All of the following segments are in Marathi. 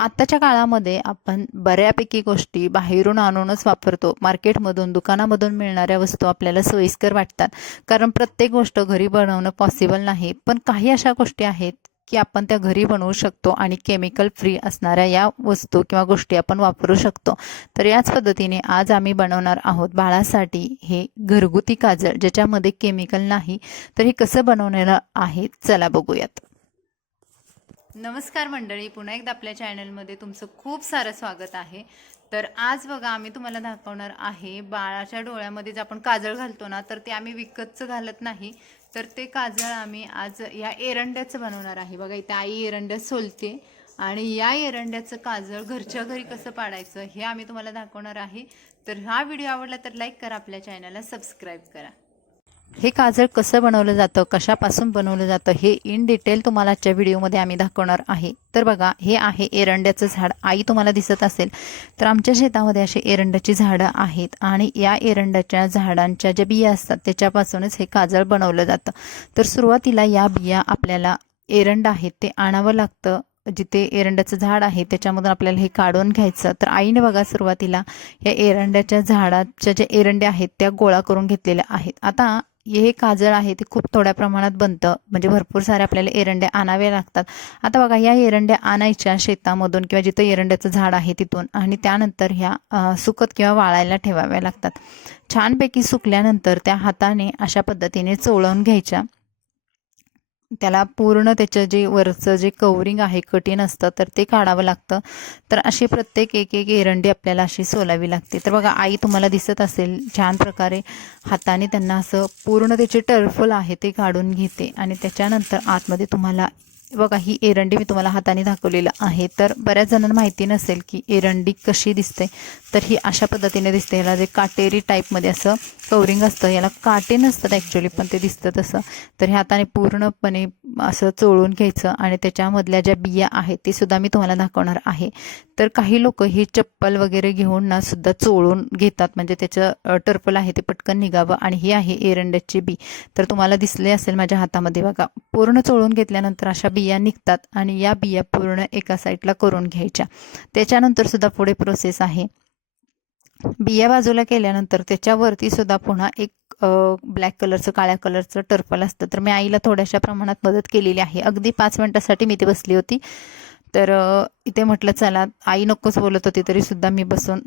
आताच्या काळामध्ये आपण बऱ्यापैकी गोष्टी बाहेरून आणूनच वापरतो. मार्केटमधून, दुकानामधून मिळणाऱ्या वस्तू आपल्याला सोयीस्कर वाटतात. कारण प्रत्येक गोष्ट घरी बनवणं पॉसिबल नाही. पण काही अशा गोष्टी आहेत की आपण त्या घरी बनवू शकतो आणि केमिकल फ्री असणाऱ्या या वस्तू किंवा गोष्टी आपण वापरू शकतो. तर याच पद्धतीने आज आम्ही बनवणार आहोत बाळासाठी हे घरगुती काजळ, ज्याच्यामध्ये केमिकल नाही. तर हे कसं बनवणार आहे, चला बघूयात. नमस्कार मंडळी, पुन्हा एकदा आपल्या चॅनलमध्ये तुमचं खूप सारं स्वागत आहे. तर आज बघा आम्ही तुम्हाला दाखवणार आहे बाळाच्या डोळ्यामध्ये जे आपण काजळ घालतो ना, तर ते आम्ही विकतचं घालत नाही. तर ते काजळ आम्ही आज या एरंड्याचं बनवणार आहे. बघा इथे आई एरंड्या सोलते आणि या एरंड्याचं काजळ घरच्या घरी कसं पाडायचं हे आम्ही तुम्हाला दाखवणार आहे. तर हा व्हिडिओ आवडला तर लाईक करा, आपल्या चॅनलला सबस्क्राईब करा. हे काजळ कसं बनवलं जातं, कशापासून बनवलं जातं हे इन डिटेल तुम्हाला आजच्या व्हिडिओमध्ये आम्ही दाखवणार आहे. तर बघा, हे आहे एरंड्याचं झाड. आई तुम्हाला दिसत असेल तर आमच्या शेतामध्ये अशी एरंड्याची झाडं आहेत आणि या एरंड्याच्या झाडांच्या ज्या बिया असतात त्याच्यापासूनच हे काजळ बनवलं जातं. तर सुरुवातीला या बिया आपल्याला एरंड आहेत ते आणावं लागतं. जिथे एरंड्याचं झाड आहे त्याच्यामधून आपल्याला हे काढून घ्यायचं. तर आईने बघा सुरुवातीला या एरंड्याच्या झाडाच्या ज्या एरंड्या आहेत त्या गोळा करून घेतलेल्या आहेत. आता हे काजळ आहे ते खूप थोड्या प्रमाणात बनतं, म्हणजे भरपूर सारे आपल्याला एरंड्या आणाव्या लागतात. आता बघा, या एरंड्या आणायच्या शेतामधून किंवा जिथं एरंड्याचं झाड आहे तिथून, आणि त्यानंतर ह्या सुकत किंवा वाळायला ठेवाव्या लागतात. छानपैकी सुकल्यानंतर त्या हाताने अशा पद्धतीने चोळून घ्यायच्या. त्याला पूर्ण त्याचं जे वरचं जे कवरिंग आहे कठीण असतं तर ते काढावं लागतं. तर अशी प्रत्येक एक एक एरंडी आपल्याला अशी सोलावी लागते. तर बघा, आई तुम्हाला दिसत असेल छान प्रकारे हाताने त्यांना असं पूर्ण त्याचे टरफल आहे ते काढून घेते. आणि त्याच्यानंतर आतमध्ये तुम्हाला बघा, ही एरंडी मी तुम्हाला हाताने दाखवलेलं आहे. तर बऱ्याच जणांना माहिती नसेल की एरंडी कशी दिसते. तर ही अशा पद्धतीने दिसते. याला जे काटेरी टाईपमध्ये असं कवरिंग असतं, याला काटे नसतात ॲक्च्युली, पण ते दिसतं तसं. तर हे हाताने पूर्णपणे असं चोळून घ्यायचं आणि त्याच्यामधल्या ज्या बिया आहेत ते सुद्धा मी तुम्हाला दाखवणार आहे. तर काही लोक ही चप्पल वगैरे घेऊन ना सुद्धा चोळून घेतात, म्हणजे त्याचं टर्फल आहे ते पटकन निघावं. आणि ही आहे एरंड्याची बी. तर तुम्हाला दिसले असेल माझ्या हातामध्ये बघा, पूर्ण चोळून घेतल्यानंतर अशा बिया निघतात आणि या बिया पूर्ण एका साईडला करून घ्यायच्या. त्याच्यानंतर सुद्धा पुढे प्रोसेस आहे. बिया बाजूला केल्यानंतर त्याच्यावरती सुद्धा पुन्हा एक ब्लॅक कलरचं, काळ्या कलरचं टर्फल असतं. तर मी आईला थोड्याशा प्रमाणात मदत केलेली आहे. अगदी 5 मिनिटासाठी मी इथे बसली होती. तर इथे म्हटलं चला, आई नकोच बोलत होती तरी सुद्धा मी बसून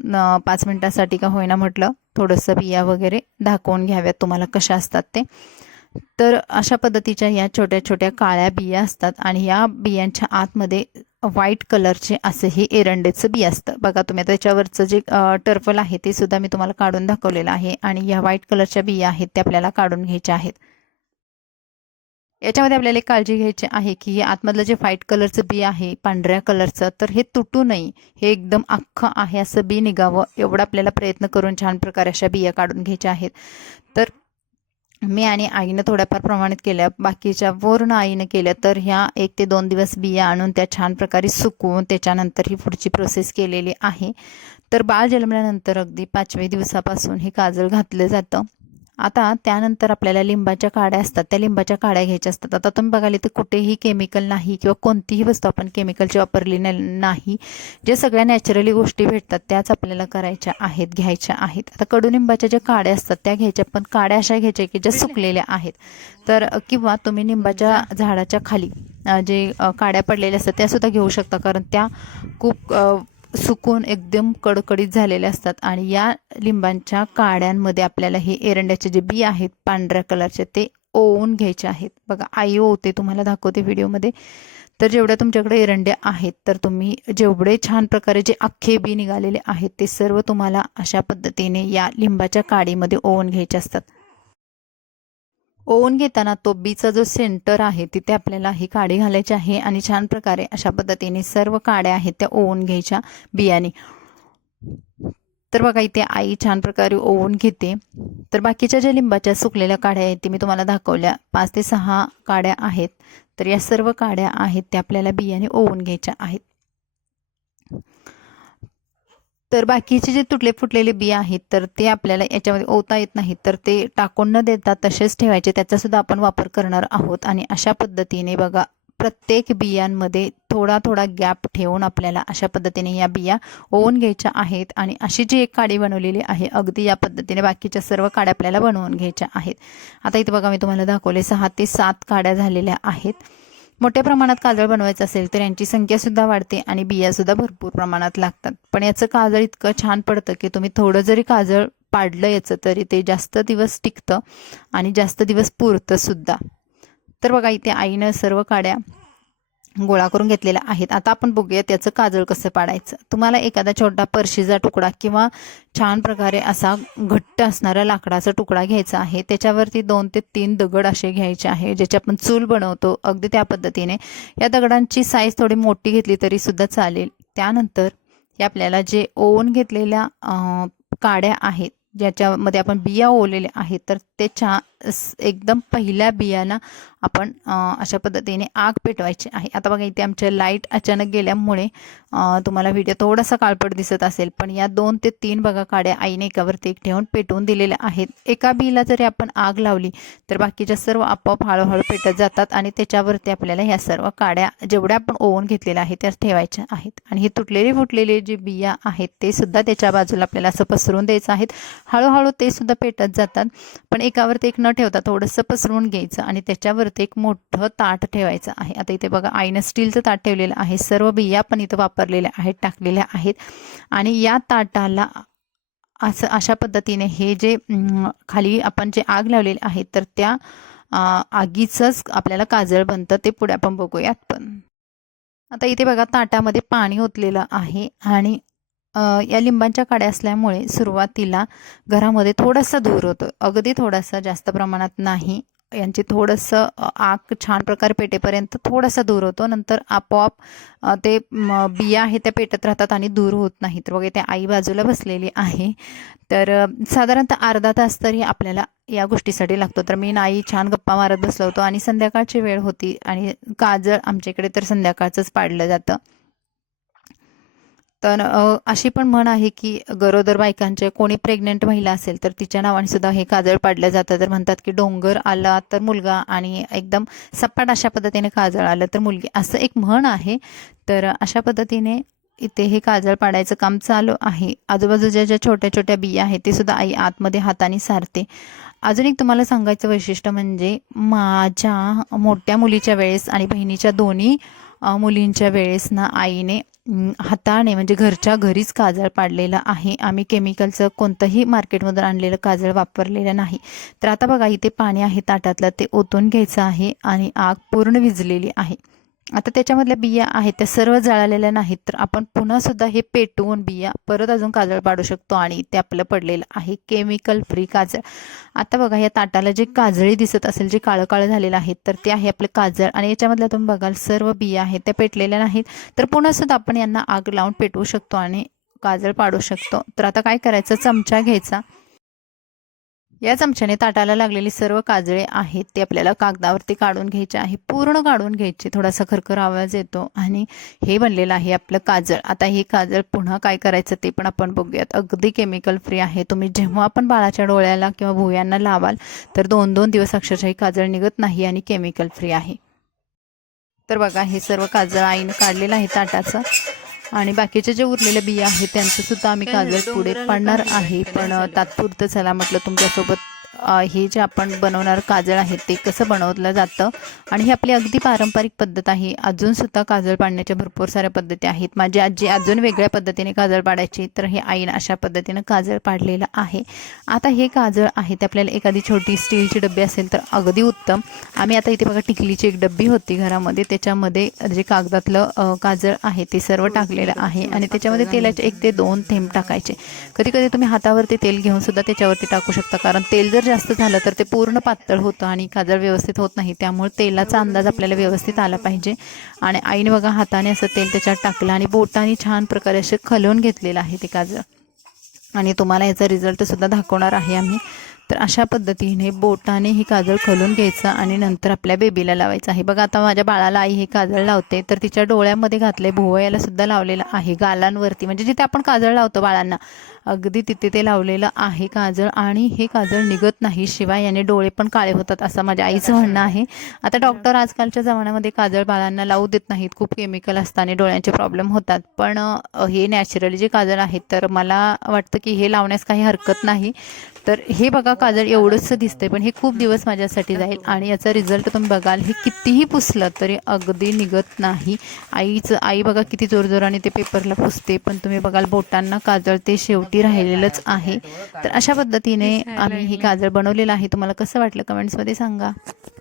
5 मिनिटासाठी का होईना म्हटलं थोडंसं बिया वगैरे दाखवून घ्याव्यात तुम्हाला कशा असतात ते. तर अशा पद्धतीच्या या छोट्या छोट्या काळ्या बिया असतात आणि या बियांच्या आतमध्ये व्हाईट कलरचे असे हे एरंडेचं बी असतं. बघा तुम्ही, त्याच्यावरचं जे टर्फल आहे ते सुद्धा मी तुम्हाला काढून दाखवलेलं आहे. आणि या व्हाईट कलरच्या बिया आहेत त्या आपल्याला काढून घ्यायच्या आहेत. याच्यामध्ये आपल्याला एक काळजी घ्यायची आहे की आतमधलं जे व्हाईट कलरचं बी आहे, पांढऱ्या कलरचं, तर हे तुटू नये. हे एकदम अख्खं आहे असं बी निघावं एवढा आपल्याला प्रयत्न करून छान प्रकारे अशा बिया काढून घ्यायच्या आहेत. तर मी आणि आईनं थोड्याफार प्रमाणित केल्या, बाकीच्या पूर्ण आईनं केल्या. तर ह्या 1 ते 2 दिवस बिया आणून त्या छान प्रकारे सुकवून त्याच्यानंतर ही पुढची प्रोसेस केलेली आहे. तर बाळ जन्मल्यानंतर अगदी 5व्या दिवसापासून हे काजळ घातलं जातं. आता त्यानंतर आपल्याला लिंबाच्या काड्या असतात, त्या लिंबाच्या काड्या घ्यायच्या असतात. आता तुम्ही बघाल तर कुठेही केमिकल नाही किंवा कोणतीही वस्तू आपण केमिकलची वापरली नाही. जे सगळ्या नॅचरली गोष्टी भेटतात त्याच आपल्याला करायच्या आहेत, घ्यायच्या आहेत. आता कडुनिंबाच्या ज्या काड्या असतात त्या घ्यायच्या, पण काड्या अशा घ्यायच्या की ज्या सुकलेल्या आहेत. तर किंवा तुम्ही निंबाच्या झाडाच्या खाली जे काड्या पडलेल्या असतात त्या सुद्धा घेऊ शकता, कारण त्या खूप सुकून एकदम कडकडीत झालेले असतात. आणि या लिंबांच्या काड्यांमध्ये आपल्याला हे एरंड्याचे जे बी आहेत पांढऱ्या कलरचे ते ओवून घ्यायचे आहेत. बघा, आई ओवते, तुम्हाला दाखवते व्हिडिओमध्ये. तर जेवढ्या तुमच्याकडे एरंड्या आहेत तर तुम्ही जेवढे छान प्रकारे जे अख्खे बी निघालेले आहेत ते सर्व तुम्हाला अशा पद्धतीने या लिंबाच्या काडीमध्ये ओवून घ्यायचे असतात. ओवून घेताना तो बीचा जो सेंटर आहे तिथे आपल्याला ही काडी घालायची आहे आणि छान प्रकारे अशा पद्धतीने सर्व काड्या आहेत त्या ओवून घ्यायच्या बियाने. तर बघा, इथे आई छान प्रकारे ओवून घेते. तर बाकीच्या ज्या लिंबाच्या सुकलेल्या काड्या आहेत ते मी तुम्हाला दाखवल्या, 5 ते 6 काड्या आहेत. तर या सर्व काड्या आहेत त्या आपल्याला बियाने ओवून घ्यायच्या आहेत. तर बाकीचे जे तुटले फुटलेले बी आहेत तर ते आपल्याला याच्यामध्ये ओता येत नाही, तर ते टाकून न देता तसेच ठेवायचे. त्याचा सुद्धा आपण वापर करणार आहोत. आणि अशा पद्धतीने बघा, प्रत्येक बियांमध्ये थोडा थोडा गॅप ठेवून आपल्याला अशा पद्धतीने या बिया ओवून घ्यायच्या आहेत. आणि अशी जी एक काडी बनवलेली आहे अगदी या पद्धतीने बाकीच्या सर्व काड्या आपल्याला बनवून घ्यायच्या आहेत. आता इथे बघा मी तुम्हाला दाखवले 6 ते 7 काड्या झालेल्या आहेत. मोठ्या प्रमाणात काजळ बनवायचं असेल तर यांची संख्यासुद्धा वाढते आणि बियासुद्धा भरपूर प्रमाणात लागतात. पण याचं काजळ इतकं छान पडतं की तुम्ही थोडं जरी काजळ पाडलं याचं तरी ते जास्त दिवस टिकतं आणि जास्त दिवस पुरतं सुद्धा. तर बघा इथे आईनं सर्व काड्या गोळा करून घेतलेल्या आहेत. आता आपण बघूया त्याचं काजळ कसं पाडायचं. तुम्हाला एखादा छोटा परशीचा तुकडा किंवा छान प्रकारे असा घट्ट असणारा लाकडाचा तुकडा घ्यायचा आहे. त्याच्यावरती 2 ते 3 दगड असे घ्यायचे आहे ज्याची आपण चूल बनवतो अगदी त्या पद्धतीने. या दगडांची साईज थोडी मोठी घेतली तरी सुद्धा चालेल. त्यानंतर हे आपल्याला जे ओवून घेतलेल्या काड्या आहेत ज्याच्यामध्ये आपण बिया ओवलेल्या आहेत तर त्याच्या एकदम पहिल्या बियाला आपण अशा पद्धतीने आग पेटवायची आहे. आता बघा इथे आमच्या लाईट अचानक गेल्यामुळे तुम्हाला व्हिडिओ थोडासा काळपट दिसत असेल, पण या 2 ते 3 बघा काड्या आईने एकावरती एक ठेवून पेटवून दिलेल्या आहेत. एका बिला जरी आपण आग लावली तर बाकीच्या सर्व आपोआप हळूहळू पेटत जातात आणि त्याच्यावरती आपल्याला ह्या सर्व काड्या जेवढ्या आपण ओवून घेतलेल्या आहेत त्या ठेवायच्या आहेत. आणि हे तुटलेले फुटलेले जे बिया आहेत ते सुद्धा त्याच्या बाजूला आपल्याला असं पसरून द्यायचं आहेत. हळूहळू ते सुद्धा पेटत जातात. पण एकावरती एक न ठेवता थोडंसं पसरून घ्यायचं आणि त्याच्यावरती एक मोठं ताट ठेवायचं आहे. आता इथे बघा आईनं स्टीलचं ताट ठेवलेलं आहे. सर्व बिया पण इथं वापरलेल्या आहेत, टाकलेल्या आहेत. आणि या ताटाला अशा पद्धतीने हे जे खाली आपण जे आग लावलेली आहे तर त्या आगीचंच आपल्याला काजळ बनतं. ते पुढे आपण बघूयात. पण आता इथे बघा ताटामध्ये पाणी ओतलेलं आहे आणि या लिंबांच्या काड्या असल्यामुळे सुरुवातीला घरामध्ये थोडासा धूर होतो, अगदी थोडासा, जास्त प्रमाणात नाही. यांची थोडंसं आग छान प्रकारे पेटेपर्यंत थोडासा धूर होतो. नंतर आपोआप ते बिया आहे त्या पेटत राहतात आणि धूर होत नाही. तर बघा त्या आई बाजूला बसलेली आहे. तर साधारणतः अर्धा तास तरी आपल्याला या गोष्टीसाठी लागतो. तर मी आई छान गप्पा मारत बसलो होतो आणि संध्याकाळची वेळ होती आणि काजळ आमच्या इकडे तर संध्याकाळचंच पाडलं जातं. तर अशी पण म्हण आहे की गरोदर बायकांचे कोणी प्रेग्नेंट महिला असेल तर तिच्या नावाने सुद्धा हे काजळ पाडलं जातं. तर म्हणतात की डोंगर आला तर मुलगा आणि एकदम सपाट अशा पद्धतीने काजळ आलं तर मुलगी, असं एक म्हण आहे. तर अशा पद्धतीने इथे हे काजळ पाडायचं काम चालू आहे. आजूबाजूच्या ज्या छोट्या छोट्या बिया आहेत ते सुद्धा आई आतमध्ये हाताने सारते. अजून एक तुम्हाला सांगायचं वैशिष्ट्य म्हणजे माझ्या मोठ्या मुलीच्या वेळेस आणि बहिणीच्या दोन्ही मुलींच्या वेळेस ना आईने हाताने म्हणजे घरच्या घरीच काजळ पाडलेलं आहे. आम्ही केमिकलचं कोणतंही मार्केटमधून आणलेलं काजळ वापरलेलं नाही. तर आता बघा इथे पाणी आहे ताटातलं, ते ओतून घ्यायचं आहे आणि आग पूर्ण विझलेली आहे. आता त्याच्यामधल्या बिया आहेत त्या सर्व जळालेल्या नाहीत. तर आपण पुन्हा सुद्धा हे पेटवून बिया परत अजून काजळ पाडू शकतो आणि ते आपलं पडलेलं आहे केमिकल फ्री काजळ. आता बघा या ताटाला जे काजळी दिसत असेल, जे काळं काळं झालेलं आहे तर ते आहे आपलं काजळ. आणि याच्यामधल्या तुम्ही बघाल सर्व बिया आहेत त्या पेटलेल्या नाहीत. तर पुन्हा सुद्धा आपण यांना आग लावून पेटवू शकतो आणि काजळ पाडू शकतो. तर आता काय करायचं, चमचा घ्यायचा. या चमच्याने ताटाला लागलेली सर्व काजळे आहेत ते आपल्याला कागदावरती काढून घ्यायचे आहे. पूर्ण काढून घ्यायचे. थोडासा खरखर आवाज येतो आणि हे बनलेलं आहे आपलं काजळ. आता हे काजळ पुन्हा काय करायचं ते पण आपण बघूयात. अगदी केमिकल फ्री आहे. तुम्ही जेव्हा आपण बाळाच्या डोळ्याला किंवा भुवयांना लावाल तर 2-2 दिवस अक्षरशः हे काजळ निघत नाही आणि केमिकल फ्री आहे. तर बघा हे सर्व काजळ आईनं काढलेलं आहे ताटाचं आणि बाकीचे जे उरलेले बिया आहेत त्यांचं सुद्धा आम्ही काजळ पुढे पाडणार आहे. पण तात्पुरतं चला म्हटलं तुमच्यासोबत हे जे आपण बनवणार काजळ आहे ते कसं बनवलं जातं आणि ही आपली अगदी पारंपरिक पद्धत आहे. अजूनसुद्धा काजळ पाडण्याच्या भरपूर साऱ्या पद्धती आहेत. माझी आजी अजून वेगळ्या पद्धतीने काजळ पाडायची, तर हे आईनं अशा पद्धतीनं काजळ पाडलेलं आहे. आता हे काजळ आहे ते आपल्याला एखादी छोटी स्टीलची डब्बी असेल तर अगदी उत्तम. आम्ही आता इथे बघा टिकलीची एक डब्बी होती घरामध्ये, त्याच्यामध्ये जे कागदातलं काजळ आहे ते सर्व टाकलेलं आहे आणि त्याच्यामध्ये तेलाचे 1 ते 2 थेंब टाकायचे. कधी कधी तुम्ही हातावरती तेल घेऊन सुद्धा त्याच्यावरती टाकू शकता, कारण तेल जर जास्त झालं तर ते पूर्ण पातळ होतं आणि काजळ व्यवस्थित होत नाही. त्यामुळे तेलाचा अंदाज आपल्याला व्यवस्थित आला पाहिजे. आणि आईने बघा हाताने असं तेल त्याच्यात टाकलं आणि बोटाने छान प्रकारे असे खलवून घेतलेलं आहे ते काजळ आणि तुम्हाला याचा रिझल्ट सुद्धा दाखवणार आहे आम्ही. तर अशा पद्धतीने बोटाने ही काजळ खोलून घ्यायचं आणि नंतर आपल्या बेबीला लावायचं आहे. बघा आता माझ्या बाळाला आई हे काजळ लावते, तर तिच्या डोळ्यामध्ये घातले, भुवयाला सुद्धा लावलेलं आहे, गालांवरती म्हणजे जिथे आपण काजळ लावतो बाळांना अगदी तिथे ते लावलेलं आहे काजळ. आणि हे काजळ निघत नाही, शिवाय याने डोळे पण काळे होतात असं माझ्या आईचं म्हणणं आहे. आता डॉक्टर आजकालच्या जमान्यामध्ये काजळ बाळांना लावू देत नाहीत, खूप केमिकल असताना डोळ्यांचे प्रॉब्लेम होतात. पण हे नॅचरली जे काजळ आहेत तर मला वाटतं की हे लावण्यास काही हरकत नाही. तर हे बघा काजळ एवढंसं दिसतंय, पण हे खूप दिवस माझ्यासाठी जाईल आणि याचा रिझल्ट तुम्ही बघाल. हे कितीही पुसलं तरी अगदी निघत नाही. आई बघा किती जोरजोराने ते पेपरला पुसते, पण तुम्ही बघाल बोटांना काजळ ते शेवटी राहिलेलंच आहे. तर अशा पद्धतीने आम्ही हे काजळ बनवलेलं आहे. तुम्हाला कसं वाटलं कमेंट्समध्ये सांगा.